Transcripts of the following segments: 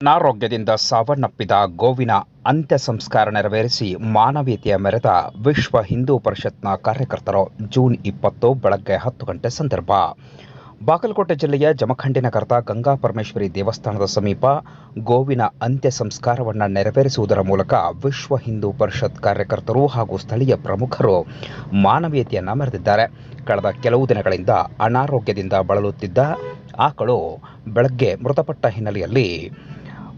ಅನಾರೋಗ್ಯದಿಂದ ಸಾವನ್ನಪ್ಪಿದ ಗೋವಿನ ಅಂತ್ಯ ಸಂಸ್ಕಾರ ನೆರವೇರಿಸಿ ಮಾನವೀಯತೆಯ ಮೆರೆದ ವಿಶ್ವ ಹಿಂದೂ ಪರಿಷತ್ನ ಕಾರ್ಯಕರ್ತರು ಜೂನ್ ಇಪ್ಪತ್ತು ಬೆಳಗ್ಗೆ ಹತ್ತು ಗಂಟೆ ಸಂದರ್ಭ. ಬಾಗಲಕೋಟೆ ಜಿಲ್ಲೆಯ ಜಮಖಂಡಿ ನಗರದ ಗಂಗಾ ಪರಮೇಶ್ವರಿ ದೇವಸ್ಥಾನದ ಸಮೀಪ ಗೋವಿನ ಅಂತ್ಯ ಸಂಸ್ಕಾರವನ್ನು ನೆರವೇರಿಸುವುದರ ಮೂಲಕ ವಿಶ್ವ ಹಿಂದೂ ಪರಿಷತ್ ಕಾರ್ಯಕರ್ತರು ಹಾಗೂ ಸ್ಥಳೀಯ ಪ್ರಮುಖರು ಮಾನವೀಯತೆಯನ್ನು ಮೆರೆದಿದ್ದಾರೆ. ಕಳೆದ ಕೆಲವು ದಿನಗಳಿಂದ ಅನಾರೋಗ್ಯದಿಂದ ಬಳಲುತ್ತಿದ್ದ ಆಕಳು ಬೆಳಗ್ಗೆ ಮೃತಪಟ್ಟ ಹಿನ್ನೆಲೆಯಲ್ಲಿ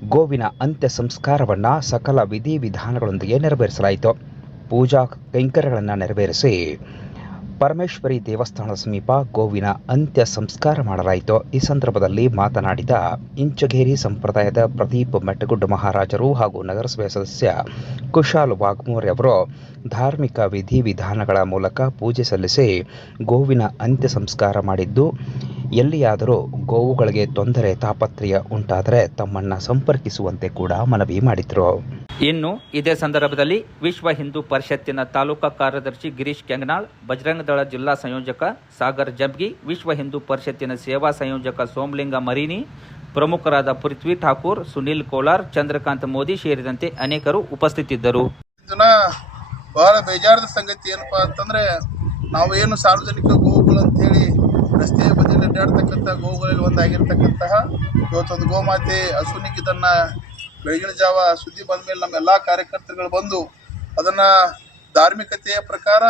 ಗೋವಿನ ಅಂತ್ಯ ಸಂಸ್ಕಾರವನ್ನು ಸಕಲ ವಿಧಿವಿಧಾನಗಳೊಂದಿಗೆ ನೆರವೇರಿಸಲಾಯಿತು. ಪೂಜಾ ಕೈಂಕರ್ಯಗಳನ್ನು ನೆರವೇರಿಸಿ ಪರಮೇಶ್ವರಿ ದೇವಸ್ಥಾನದ ಸಮೀಪ ಗೋವಿನ ಅಂತ್ಯ ಸಂಸ್ಕಾರ ಮಾಡಲಾಯಿತು. ಈ ಸಂದರ್ಭದಲ್ಲಿ ಮಾತನಾಡಿದ ಇಂಚಗೇರಿ ಸಂಪ್ರದಾಯದ ಪ್ರದೀಪ್ ಮೆಟ್ಟಗುಡ್ಡ ಮಹಾರಾಜರು ಹಾಗೂ ನಗರಸಭೆ ಸದಸ್ಯ ಕುಶಾಲ್ ವಾಘ್ಮೋರೆ ಅವರು ಧಾರ್ಮಿಕ ವಿಧಿವಿಧಾನಗಳ ಮೂಲಕ ಪೂಜೆ ಸಲ್ಲಿಸಿ ಗೋವಿನ ಅಂತ್ಯ ಸಂಸ್ಕಾರ ಮಾಡಿದ್ದು ಎಲ್ಲಿಯಾದರೂ ಗೋವುಗಳಿಗೆ ತೊಂದರೆ ತಾಪತ್ರಯ ಉಂಟಾದರೆ ತಮ್ಮನ್ನು ಸಂಪರ್ಕಿಸುವಂತೆ ಕೂಡ ಮನವಿ ಮಾಡಿದರು. ಇನ್ನು ಇದೇ ಸಂದರ್ಭದಲ್ಲಿ ವಿಶ್ವ ಹಿಂದೂ ಪರಿಷತ್ತಿನ ತಾಲೂಕಾ ಕಾರ್ಯದರ್ಶಿ ಗಿರೀಶ್ ಕೆಂಗನಾಳ್ ಬಜರಂಗದಳ ಜಿಲ್ಲಾ ಸಂಯೋಜಕ ಸಾಗರ್ ಜಬ್ಗಿ ವಿಶ್ವ ಹಿಂದೂ ಪರಿಷತ್ತಿನ ಸೇವಾ ಸಂಯೋಜಕ ಸೋಮಲಿಂಗ ಮರೀನಿ ಪ್ರಮುಖರಾದ ಪೃಥ್ವಿ ಠಾಕೂರ್ ಸುನಿಲ್ ಕೋಲಾರ್ ಚಂದ್ರಕಾಂತ್ ಮೋದಿ ಸೇರಿದಂತೆ ಅನೇಕರು ಉಪಸ್ಥಿತಿದ್ದರು. ಬಹಳ ಬೇಜಾರದ ಸಂಗತಿ ಏನಪ್ಪಾ ಅಂತಂದ್ರೆ ನಾವು ಏನು ಸಾರ್ವಜನಿಕ ಗೋವುಗಳು ಅಂತೇಳಿ ರಸ್ತೆಯ ಬದಿಯಲ್ಲಿ ಅಡ್ಡಾಡ್ತಕ್ಕಂಥ ಗೋವುಗಳಲ್ಲಿ ಒಂದಾಗಿರ್ತಕ್ಕಂತಹ ಇವತ್ತೊಂದು ಗೋಮಾತೆ ಹಸುನಿಗೆ ಇದನ್ನ ಬೆಳಗಿನ ಜಾವ ಸುದ್ದಿ ಬಂದ ಮೇಲೆ ನಮ್ಮ ಎಲ್ಲ ಕಾರ್ಯಕರ್ತರುಗಳು ಬಂದು ಅದನ್ನ ಧಾರ್ಮಿಕತೆಯ ಪ್ರಕಾರ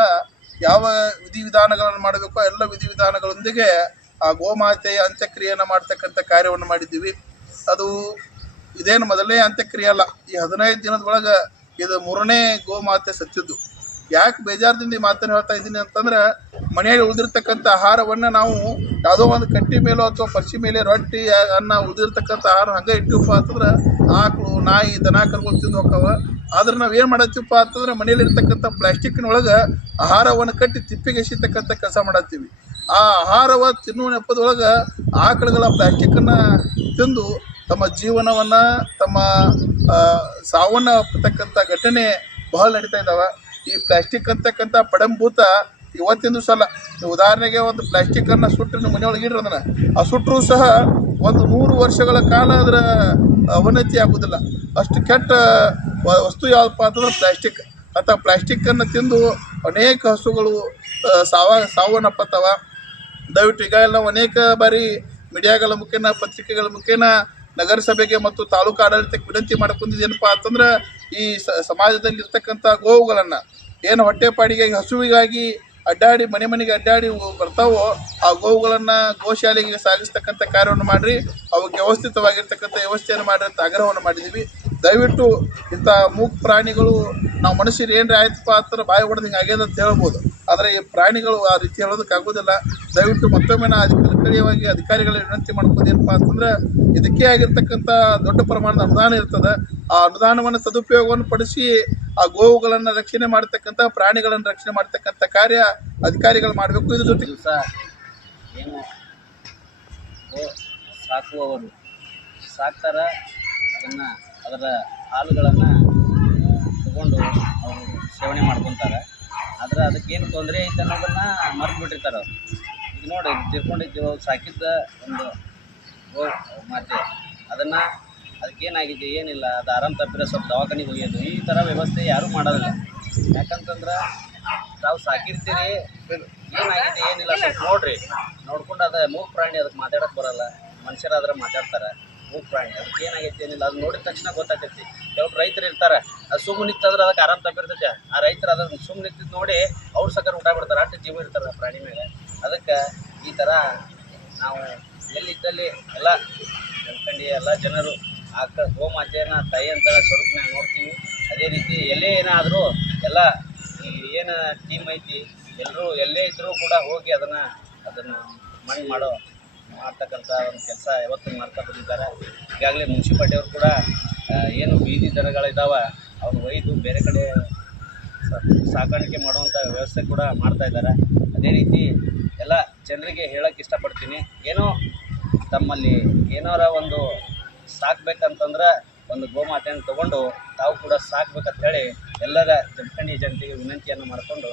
ಯಾವ ವಿಧಿವಿಧಾನಗಳನ್ನು ಮಾಡಬೇಕೋ ಎಲ್ಲ ವಿಧಿವಿಧಾನಗಳೊಂದಿಗೆ ಆ ಗೋಮಾತೆಯ ಅಂತ್ಯಕ್ರಿಯೆಯನ್ನು ಮಾಡ್ತಕ್ಕಂಥ ಕಾರ್ಯವನ್ನು ಮಾಡಿದ್ದೀವಿ. ಅದು ಇದೇನು ಮೊದಲನೇ ಅಂತ್ಯಕ್ರಿಯೆ ಅಲ್ಲ, ಈ ಹದಿನೈದು ದಿನದೊಳಗೆ ಇದು ಮೂರನೇ ಗೋಮಾತೆ ಸತ್ತಿದ್ದು. ಯಾಕೆ ಬೇಜಾರದಿಂದ ಈ ಮಾತನ್ನು ಹೇಳ್ತಾ ಇದ್ದೀನಿ ಅಂತಂದ್ರೆ, ಮನೆಯಲ್ಲಿ ಉಳಿದಿರ್ತಕ್ಕಂಥ ಆಹಾರವನ್ನು ನಾವು ಯಾವುದೋ ಒಂದು ಕಟ್ಟಿ ಮೇಲೋ ಅಥವಾ ಪರ್ಚಿ ಮೇಲೆ ರೊಟ್ಟಿ, ಅನ್ನ ಉಳಿದಿರ್ತಕ್ಕಂಥ ಆಹಾರ ಹಂಗೆ ಇಟ್ಟಿವಪ್ಪ ಅಂತಂದ್ರೆ, ಆಕಳು, ನಾಯಿ, ದನ ಕರ್ಕೊಂಡು ತಿಂದು ಹೋಗ್ತಾವ. ಆದ್ರೆ ನಾವು ಏನು ಮಾಡತ್ತೀವಪ್ಪ ಅಂತಂದ್ರೆ ಮನೆಯಲ್ಲಿ ಇರ್ತಕ್ಕಂಥ ಪ್ಲಾಸ್ಟಿಕ್ನೊಳಗೆ ಆಹಾರವನ್ನು ಕಟ್ಟಿ ತಿಪ್ಪಿಗೆ ಎಸಿತಕ್ಕಂಥ ಕೆಲಸ ಮಾಡತ್ತೀವಿ. ಆ ಆಹಾರವ ತಿನ್ನುವ ನೆಪದೊಳಗೆ ಆಕಳುಗಳ ಪ್ಲಾಸ್ಟಿಕ್ಕನ್ನು ತಿಂದು ತಮ್ಮ ಜೀವನವನ್ನು, ತಮ್ಮ ಸಾವನ್ನಪ್ಪತಕ್ಕಂಥ ಘಟನೆ ಬಹಳ ನಡೀತಾ ಇದ್ದಾವೆ ಈ ಪ್ಲಾಸ್ಟಿಕ್ ಅಂತಕ್ಕಂಥ ಪಡಂಭೂತ ಇವತ್ತಿನ ದಿವಸ ಅಲ್ಲ. ಉದಾಹರಣೆಗೆ ಒಂದು ಪ್ಲಾಸ್ಟಿಕ್ಕನ್ನು ಸುಟ್ಟು ನಿಮ್ಮ ಮನೆಯೊಳಗೆ ಇಡ್ರಿ ಅದನ್ನು. ಆ ಸುಟ್ಟರೂ ಸಹ ಒಂದು ನೂರು ವರ್ಷಗಳ ಕಾಲ ಅದರ ಅವನತಿ ಆಗೋದಿಲ್ಲ. ಅಷ್ಟು ಕೆಟ್ಟ ವಸ್ತು ಯಾವುದಪ್ಪ ಅಂತಂದ್ರೆ ಪ್ಲಾಸ್ಟಿಕ್. ಅಂತ ಪ್ಲಾಸ್ಟಿಕ್ಕನ್ನು ತಿಂದು ಅನೇಕ ಹಸುಗಳು ಸಾವ ಸಾವನ್ನಪ್ಪತ್ತವ ದಯವಿಟ್ಟು ಈಗ ಎಲ್ಲ ಅನೇಕ ಬಾರಿ ಮೀಡಿಯಾಗಳ ಮುಖೇನ, ಪತ್ರಿಕೆಗಳ ಮುಖೇನ ನಗರಸಭೆಗೆ ಮತ್ತು ತಾಲೂಕು ಆಡಳಿತಕ್ಕೆ ವಿನಂತಿ ಮಾಡ್ಕೊಂಡಿದ್ದೇನಪ್ಪ ಅಂತಂದ್ರೆ ಈ ಸಮಾಜದಲ್ಲಿ ಇರ್ತಕ್ಕಂಥ ಗೋವುಗಳನ್ನು ಏನು ಹೊಟ್ಟೆಪಾಡಿಗೆ ಹಸುವಿಗಾಗಿ ಅಡ್ಡಾಡಿ ಮನೆ ಮನೆಗೆ ಅಡ್ಡಾಡಿ ಬರ್ತಾವೋ ಆ ಗೋವುಗಳನ್ನು ಗೋಶಾಲೆಗೆ ಸಾಗಿಸ್ತಕ್ಕಂಥ ಕಾರ್ಯವನ್ನು ಮಾಡಿರಿ. ಅವಕ್ಕೆ ವ್ಯವಸ್ಥಿತವಾಗಿರ್ತಕ್ಕಂಥ ವ್ಯವಸ್ಥೆಯನ್ನು ಮಾಡಿ ಅಂತ ಆಗ್ರಹವನ್ನು ಮಾಡಿದ್ದೀವಿ ದಯವಿಟ್ಟು ಇಂಥ ಮೂಕ್ ಪ್ರಾಣಿಗಳು ನಾವು ಮನುಷ್ಯರು ಏನ್ರಿ ಆಯ್ತಪ್ಪ ಅಂತ ಬಾಯಿ ಹೊಡೆದು ಹಿಂಗೆ ಆಗ್ಯದ ಅಂತ ಹೇಳ್ಬೋದು. ಆದರೆ ಈ ಪ್ರಾಣಿಗಳು ಆ ರೀತಿ ಹೇಳೋದಕ್ಕಾಗೋದಿಲ್ಲ ದಯವಿಟ್ಟು ಮತ್ತೊಮ್ಮೆ ನಾ ಅಧಿಕಾರಿಗಳ ವಿನಂತಿ ಮಾಡ್ಬೋದು ಏನಪ್ಪ ಅಂತಂದ್ರೆ ಇದಕ್ಕೆ ಆಗಿರ್ತಕ್ಕಂಥ ದೊಡ್ಡ ಪ್ರಮಾಣದ ಅನುದಾನ ಇರ್ತದೆ. ಆ ಅನುದಾನವನ್ನು ಸದುಪಯೋಗವನ್ನು ಪಡಿಸಿ ಆ ಗೋವುಗಳನ್ನು ರಕ್ಷಣೆ ಮಾಡ್ತಕ್ಕಂಥ, ಪ್ರಾಣಿಗಳನ್ನು ರಕ್ಷಣೆ ಮಾಡ್ತಕ್ಕಂಥ ಕಾರ್ಯ ಅಧಿಕಾರಿಗಳು ಮಾಡಬೇಕು. ಇದ್ರ ಜೊತೆಗೆ ಏನು? ಸಾಕುವವರು. ಸಾಕ್ತಾರ, ಅದನ್ನು, ಅದರ ಹಾಲುಗಳನ್ನು ತಗೊಂಡು ಅವರು ಸೇವನೆ ಮಾಡ್ಕೊತಾರೆ. ಆದರೆ ಅದಕ್ಕೇನು ತೊಂದರೆ ಐತೆ ಅನ್ನೋದನ್ನು ಮರ್ತು ಬಿಟ್ಟಿರ್ತಾರೆ ಅವರು. ಇದು ನೋಡಿ ತಿಳ್ಕೊಂಡಿದ್ದೀವಿ ಅವ್ರು ಸಾಕಿದ್ದ ಒಂದು ಗೋ ಮಾತೆ. ಅದನ್ನು ಅದಕ್ಕೇನಾಗಿದೆ, ಏನಿಲ್ಲ, ಅದು ಆರಾಮ್ ತಪ್ಪಿರೋ ಸ್ವಲ್ಪ ದವಾಖಾನೆಗೆ ಹೋಗ್ಯೋದು ಈ ಥರ ವ್ಯವಸ್ಥೆ ಯಾರೂ ಮಾಡೋದಿಲ್ಲ. ಯಾಕಂತಂದ್ರೆ, ತಾವು ಸಾಕಿರ್ತೀರಿ, ಏನಾಗಿದೆ, ಏನಿಲ್ಲ ನೋಡ್ರಿ. ನೋಡ್ಕೊಂಡು ಅದ ಮೂಗ್ ಪ್ರಾಣಿ ಅದಕ್ಕೆ ಮಾತಾಡಕ್ ಬರಲ್ಲ. ಮನುಷ್ಯರಾದ್ರೆ ಮಾತಾಡ್ತಾರೆ, ಮೂಗ್ ಪ್ರಾಣಿ. ಅದಕ್ಕೆ ಏನಾಗೈತೆ, ಏನಿಲ್ಲ. ಅದು ನೋಡಿದ ತಕ್ಷಣ ಗೊತ್ತಾಗ್ತೈತಿ ಕೆಲವು ರೈತರು ಇರ್ತಾರೆ, ಅದು ಸುಮ್ಮನೆ ನಿಂತಂದ್ರೆ ಅದಕ್ಕೆ ಆರಾಮ್ ತಪ್ಪಿರ್ತೈತೆ. ಆ ರೈತರು ಅದನ್ನು ಸುಮ್ಮನೆ ನಿಂತಿದ್ದು ನೋಡಿ ಅವ್ರು ಸಕರ್ ಊಟ ಬಿಡ್ತಾರೆ, ಅಷ್ಟು ಜೀವ ಇರ್ತಾರೆ ಪ್ರಾಣಿ ಮೇಲೆ. ಅದಕ್ಕೆ ಈ ಥರ ನಾವು ಎಲ್ಲಿದ್ದಲ್ಲಿ ಎಲ್ಲ ಜನಕಂಡಿ ಎಲ್ಲ ಜನರು ಆಕ ಗೋಮಾತೆಯನ್ನ ತಾಯಿ ಅಂತ ಸ್ವರೂಪನಾಗ ನೋಡ್ತೀವಿ. ಅದೇ ರೀತಿ ಎಲ್ಲೇ ಏನಾದರೂ ಎಲ್ಲ ಏನು ಟೀಮ್ ಐತಿ ಎಲ್ಲರೂ ಎಲ್ಲೇ ಇದ್ದರೂ ಕೂಡ ಹೋಗಿ ಅದನ್ನು ಅದನ್ನು ಮಣ್ಣು ಮಾಡೋ ಮಾಡ್ತಕ್ಕಂಥ ಒಂದು ಕೆಲಸ ಯಾವತ್ತೂ ಮಾಡ್ತಾ ಬಂದಿದ್ದಾರೆ ಈಗಾಗಲೇ ಮುನ್ಸಿಪಾಲ್ಟಿಯವರು ಕೂಡ ಏನು ಬೀದಿ ದನಗಳಿದ್ದಾವೆ ಅವ್ರು ಒಯ್ದು ಬೇರೆ ಕಡೆ ಸಾಕಾಣಿಕೆ ಮಾಡುವಂಥ ವ್ಯವಸ್ಥೆ ಕೂಡ ಮಾಡ್ತಾ ಇದ್ದಾರೆ. ಅದೇ ರೀತಿ ಎಲ್ಲ ಜನರಿಗೆ ಹೇಳೋಕ್ಕೆ ಇಷ್ಟಪಡ್ತೀನಿ. ಏನೋ ತಮ್ಮಲ್ಲಿ ಏನಾರ ಒಂದು ಸಾಕ್ಬೇಕಂತಂದ್ರೆ ಒಂದು ಗೋಮಾತೆಯನ್ನು ತಗೊಂಡು ತಾವು ಕೂಡ ಸಾಕ್ಬೇಕಂತ ಹೇಳಿ ಎಲ್ಲರ ಜಮಖಂಡಿ ಜನತೆಗೆ ವಿನಂತಿಯನ್ನು ಮಾಡಿಕೊಂಡು